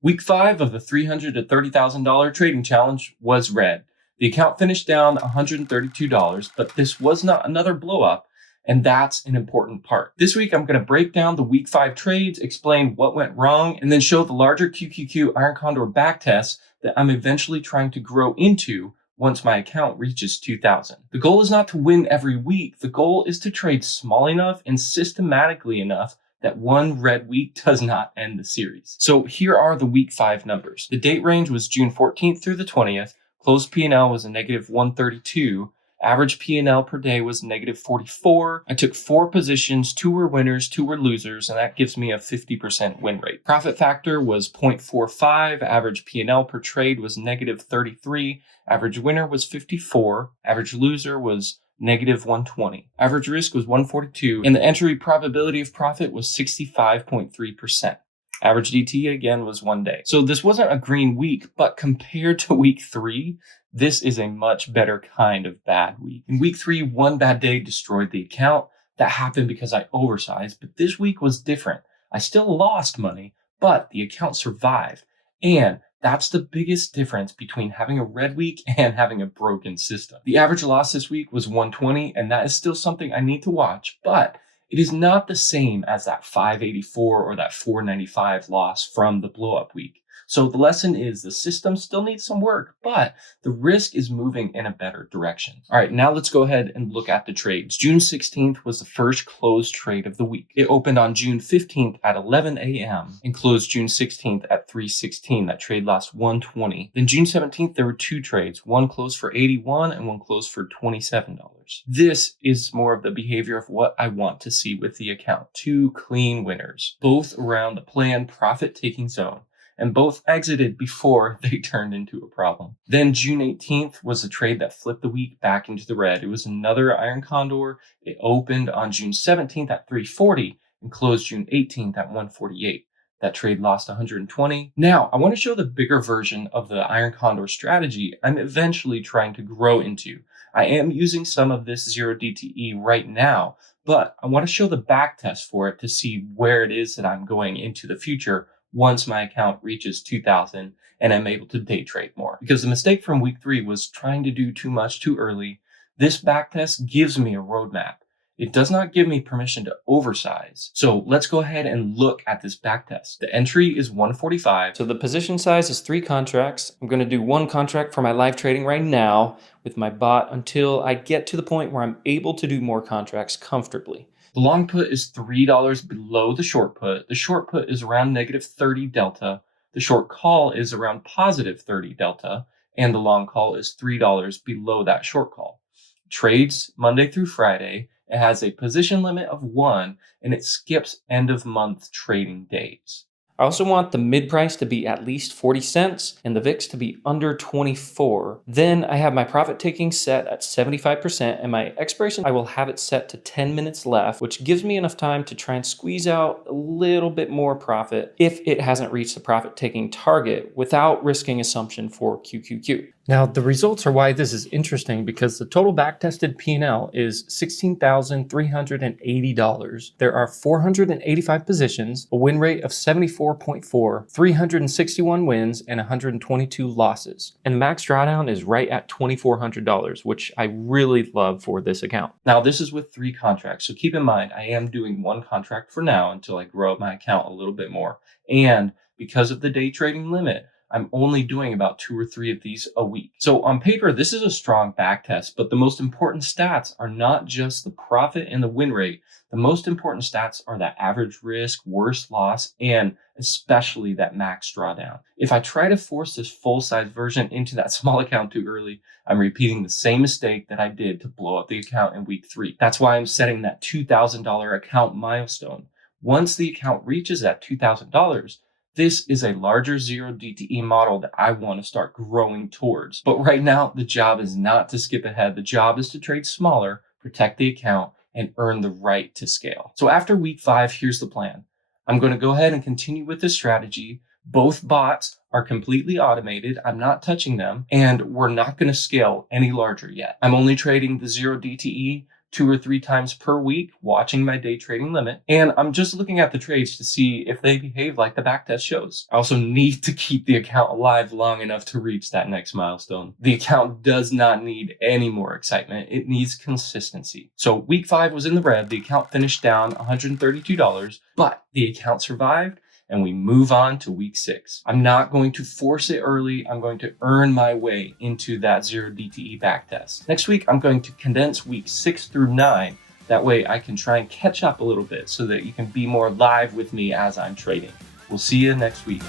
Week 5 of the $300 to $30,000 trading challenge was red. The account finished down $132, but this was not another blow up, and that's an important part. This week, I'm going to break down the week 5 trades, explain what went wrong, and then show the larger QQQ Iron Condor backtest that I'm eventually trying to grow into once my account reaches 2,000. The goal is not to win every week. The goal is to trade small enough and systematically enough that one red week does not end the series. So here are the week 5 numbers. The date range was June 14th through the 20th. Closed P&L was a negative 132. Average P&L per day was negative 44. I took 4 positions, 2 were winners, 2 were losers, and that gives me a 50% win rate. Profit factor was 0.45. Average P&L per trade was negative 33. Average winner was 54. Average loser was negative 120. Average risk was 142, and the entry probability of profit was 65.3%. Average DT again was 1 day. So this wasn't a green week, but compared to week 3, this is a much better kind of bad week. In week 3, one bad day destroyed the account. That happened because I oversized, but this week was different. I still lost money, but the account survived. And that's the biggest difference between having a red week and having a broken system. The average loss this week was 120, and that is still something I need to watch, but it is not the same as that 584 or that 495 loss from the blow-up week. So the lesson is the system still needs some work, but the risk is moving in a better direction. All right, now let's go ahead and look at the trades. June 16th was the first closed trade of the week. It opened on June 15th at 11 a.m. and closed June 16th at 3:16. That trade lost 120. Then June 17th, there were 2 trades. One closed for 81 and one closed for $27. This is more of the behavior of what I want to see with the account. 2 clean winners, both around the planned profit-taking zone, and both exited before they turned into a problem. Then June 18th was a trade that flipped the week back into the red. It was another Iron Condor. It opened on June 17th at 340 and closed June 18th at 148. That trade lost 120. Now, I want to show the bigger version of the Iron Condor strategy I'm eventually trying to grow into. I am using some of this 0 DTE right now, but I want to show the back test for it to see where it is that I'm going into the future once my account reaches 2,000 and I'm able to day trade more. Because the mistake from week 3 was trying to do too much too early. This backtest gives me a roadmap. It does not give me permission to oversize. So let's go ahead and look at this backtest. The entry is 145. So the position size is 3 contracts. I'm going to do 1 contract for my live trading right now with my bot until I get to the point where I'm able to do more contracts comfortably. The long put is $3 below the short put. The short put is around negative 30 delta. The short call is around positive 30 delta. And the long call is $3 below that short call. Trades Monday through Friday. It has a position limit of 1, and it skips end of month trading days. I also want the mid price to be at least 40 cents and the VIX to be under 24. Then I have my profit taking set at 75% and my expiration, I will have it set to 10 minutes left, which gives me enough time to try and squeeze out a little bit more profit if it hasn't reached the profit taking target without risking assumption for QQQ. Now, the results are why this is interesting because the total backtested P&L is $16,380. There are 485 positions, a win rate of 74.4, 361 wins, and 122 losses. And max drawdown is right at $2,400, which I really love for this account. Now, this is with 3 contracts, so keep in mind, I am doing 1 contract for now until I grow up my account a little bit more. And because of the day trading limit, I'm only doing about 2 or 3 of these a week. So on paper, this is a strong backtest, but the most important stats are not just the profit and the win rate. The most important stats are that average risk, worst loss, and especially that max drawdown. If I try to force this full-size version into that small account too early, I'm repeating the same mistake that I did to blow up the account in week 3. That's why I'm setting that $2,000 account milestone. Once the account reaches that $2,000, this is a larger 0 DTE model that I want to start growing towards. But right now, the job is not to skip ahead. The job is to trade smaller, protect the account, and earn the right to scale. So after week 5, here's the plan. I'm going to go ahead and continue with this strategy. Both bots are completely automated. I'm not touching them, and we're not going to scale any larger yet. I'm only trading the 0 DTE. 2 or 3 times per week, watching my day trading limit. And I'm just looking at the trades to see if they behave like the backtest shows. I also need to keep the account alive long enough to reach that next milestone. The account does not need any more excitement. It needs consistency. So week 5 was in the red. The account finished down $132, but the account survived, and we move on to week 6. I'm not going to force it early. I'm going to earn my way into that 0 DTE backtest. Next week, I'm going to condense week 6 through 9. That way I can try and catch up a little bit so that you can be more live with me as I'm trading. We'll see you next week.